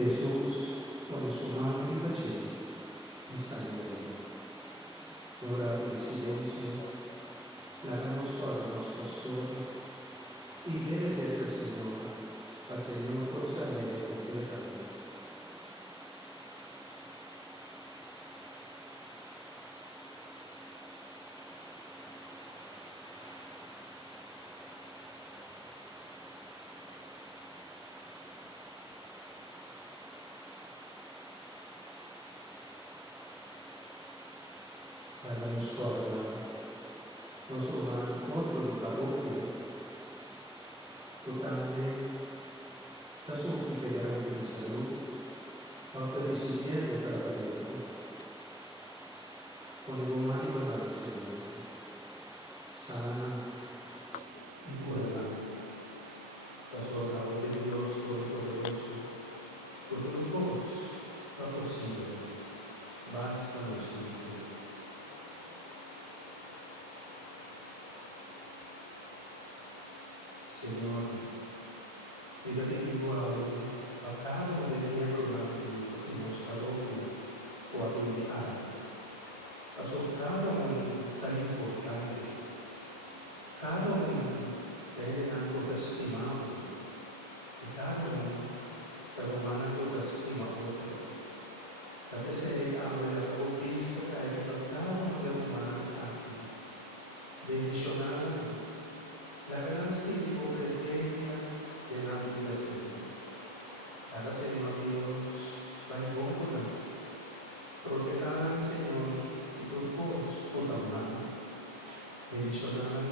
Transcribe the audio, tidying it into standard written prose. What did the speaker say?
Jesús, con su mano invasiva, está vivo. Ora in silenzio, la nostra storia, y debe ser el Señor, al Señor costanero completamente. Alla scuola, non sono contro il lavoro, durante la sua grande di salute, ma per il sostiene per la vita, con il umano della Signore, sana y buena, la sola de Dios Todopoderoso, con tu voz va posible, basta lo siempre. Señor, y da igual a cada elemento que nos coloque o a enviar, a cada uno tan importante, cada uno debe algo estimado, y cada uno debe algo estimado. A veces habla de la conquista que hay tratado de humanidad, de misionar la gracia y presencia de la universidad. Hágase en Dios, la boca, protegerá al Señor y tu voz con la mano. Misionar